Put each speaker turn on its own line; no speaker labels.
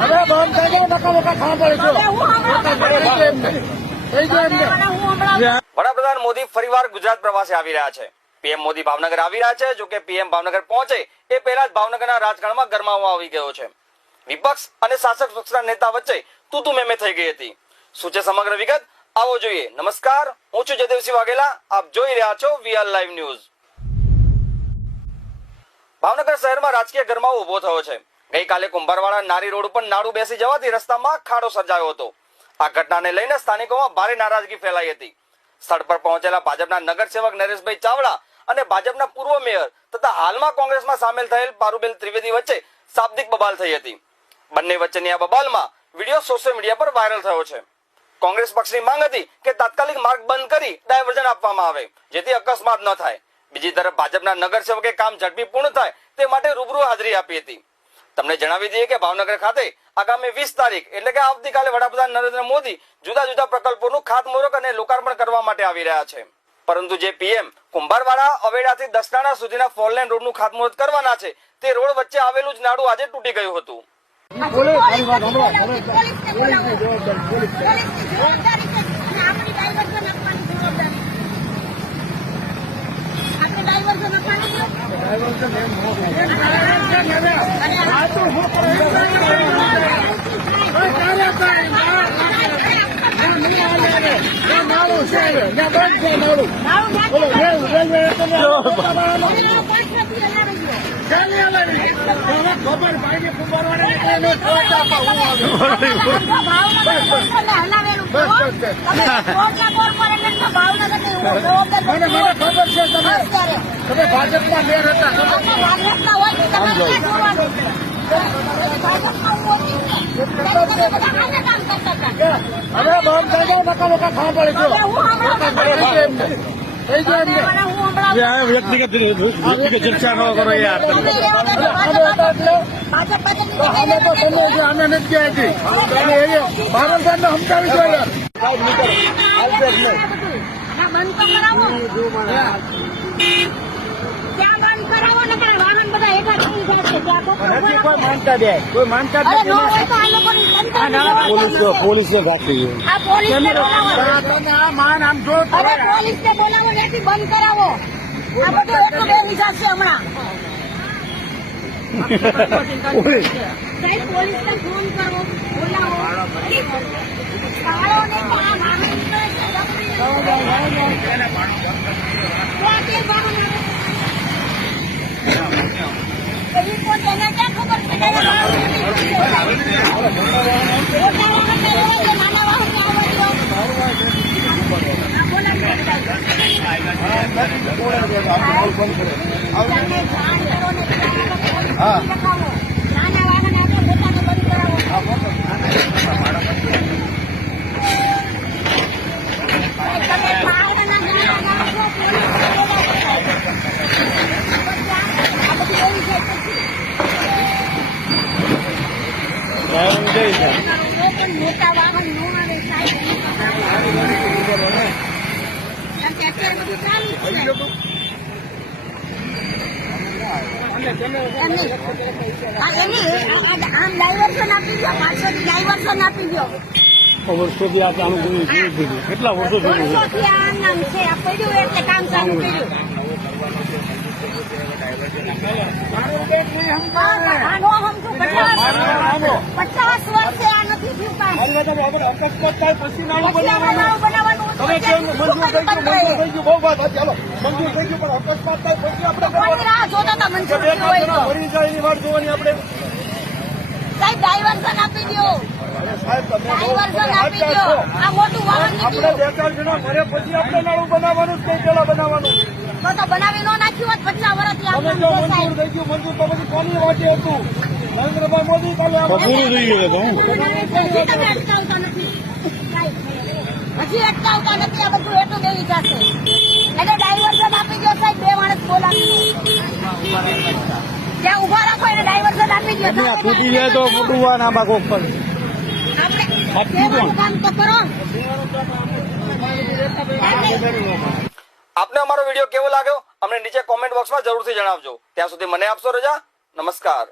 હવે છે બંધ થઈ ગયો નકા છો એમને થઈ ગયો એમને
વડાપ્રધાન મોદી ફરીવાર ગુજરાત પ્રવાસે આવી રહ્યા છે. પીએમ મોદી ભાવનગર આવી રહ્યા છે. જો કે પીએમ ભાવનગર પહોંચે, એ પહેલા જ ભાવનગરના રાજકારણમાં ગરમાવો આવી ગયો છે. વિપક્ષ અને શાસક પક્ષના નેતા વચ્ચે તું મેમે થઈ ગઈ હતી. શું છે સમગ્ર વિગત? આવો જોઈએ. નમસ્કાર, હું છું જયદેવસિંહ વાઘેલા. આપ જોઈ રહ્યા છો વીઆર લાઈવ ન્યૂઝ ભાવનગર શહેરમાં રાજકીય ગરમાવો ઊભો થયો છે. ગઈકાલે કુંભારવાડા નારી રોડ ઉપર નાડું બેસી જવાથી રસ્તામાં ખાડો સર્જાયો હતો. આ ઘટનાને લઈને સ્થાનિકોમાં ભારે નારાજગી ફેલાઈ હતી. સ્થળ પર પહોંચેલા ભાજપના નગરસેવક નરેશભાઈ ચાવડા અને ભાજપના પૂર્વ મેયર તથા હાલમાં કોંગ્રેસમાં સામેલ થયેલ પારુબેન ત્રિવેદી વચ્ચે શાબ્દિક બબાલ થઈ હતી. બંને વચ્ચેની આ બબાલમાં વીડિયો સોશિયલ મીડિયા પર વાયરલ થયો છે. કોંગ્રેસ પક્ષની માંગ હતી કે તાત્કાલિક માર્ગ બંધ કરી ડાયવર્ઝન આપવામાં આવે, જેથી અકસ્માત ન થાય. બીજી તરફ ભાજપના નગરસેવકે કામ ઝડપી પૂર્ણ થાય તે માટે રૂબરૂ હાજરી આપી હતી. તમને જણાવી દઈએ કે ભાવનગર ખાતે આગામી વીસ તારીખ એટલે કે આવતીકાલે વડાપ્રધાન નરેન્દ્ર મોદી જુદા જુદા પ્રકલ્પોનું ખાતમુહૂર્ત અને લોકાર્પણ કરવા માટે આવી રહ્યા છે. પરંતુ જે પીએમ કુંભારવાડા અવેડાથી દસનાણા સુધીના ફોરલેન રોડનું ખાતમુહૂર્ત કરવાના છે તે રોડ વચ્ચે આવેલું જ નાડું આજે તૂટી ગયું હતું.
બોલે મારી વાત સાંભળો. હવે પોલીસની જવાબદારી પોલીસ ડાયવર્ઝન એમ આ તો હું કરું છું. હવે તારે કાંઈ ના, ના, ના, નહીં હાલે હવે. એ નાળું છે હવે. ને બંધ છે નાળું. બોલો, રેલ- રેલવે તમે પોતાનો ચાલી આલાવી. હવે ખબર ભાઈને કુંભારવાળાને કોઈને ખબર ના આપવા હું આવ્યો. મને મને ખબર છે તમે. તમે ભાજપના મેયર હતા હવે બંધ થઈ ગયો નકા છો થઈ ગયો એમને થઈ
વ્યક્તિગત વ્યક્તિગત ચર્ચા ન કરો
અમે નથી ભારત સમજાવી
કરાવો ત્યાં બંધ કરાવો ને પણ વાહન બધા હેઠા થઈ જશે ત્યાં તો
નથી કોઈ માનતા દે કોઈ માનતા પોલીસ
ન આ.
પોલીસે
માન આમ જો
બોલાવો બંધ કરાવો. આ બધું એટલું બેસી જશે હમણાં. પોલીસને ફોન કરો બોલાવો. કાળો ને આ વાહન નીકળે છે ત્યાંથી વાહન આવે છે. એ રિપોર્ટ એને ક્યાં ખબર છે કે એને વાહન નથી નીકળે? મોટા વાહનને હોય કે નાના વાહનને આવવા દો. હા, બોલાવો. તમે જાણ કરો ને
હા.
લખાવો. નાના વાહન આપણે પોતાને બંધ કરાવો તમે પાવરના ગાળા ગાળો છો, પોલીસને બોલાવો સાહેબ. આ બધી એવી છે પછી. તો પણ મોટા વાહન ન આવે સાહેબ. કેમ કે અત્યારે બધું ચાલુ જ છે. એમની. હા, એની. આ- આ- આમ ડાયવર્ઝન આપી દો પાછળથી ડાયવર્ઝન આપી દો
વર્ષોથી આપણે આનું બધું જોયું જ નથી. કેટલા વર્ષો
આ નામ છે, આ એટલે કામ ચાલુ કર્યું આ નો આ મોટું વાહન
આપણે બે ચાર જણા મરે પછી આપણે નાળું બનાવવાનું જ કઈ પેલા બનાવવાનું.
તો તો બનાવી નો નાખ્યું હોત પચાસ વર્ષથી
મંજૂર થઈ ગયું મંજૂર તો પછી કોની વાંચે હતું? નરેન્દ્રભાઈ મોદી કાલે
પૂરું થઈ ગયું
તમે અટકાવતા નથી. હજી અટકાવતા નથી આ બધું એટલું દેવી જશે. એટલે ડાયવર્ઝન આપી દો સાહેબ બે માણસ બોલાવી જ્યાં ઊભા રાખો એને ડાયવર્ઝન આપી દો તો
તૂટી જાય તો મોટું વાન આંબા કોક પર
આપણે કામ તો કરો.
આપને અમારો વીડિયો કેવો લાગ્યો? અમને નીચે કોમેન્ટ બોક્સમાં જરૂરથી જણાવજો. ત્યાં સુધી મને આપશો રજા. નમસ્કાર.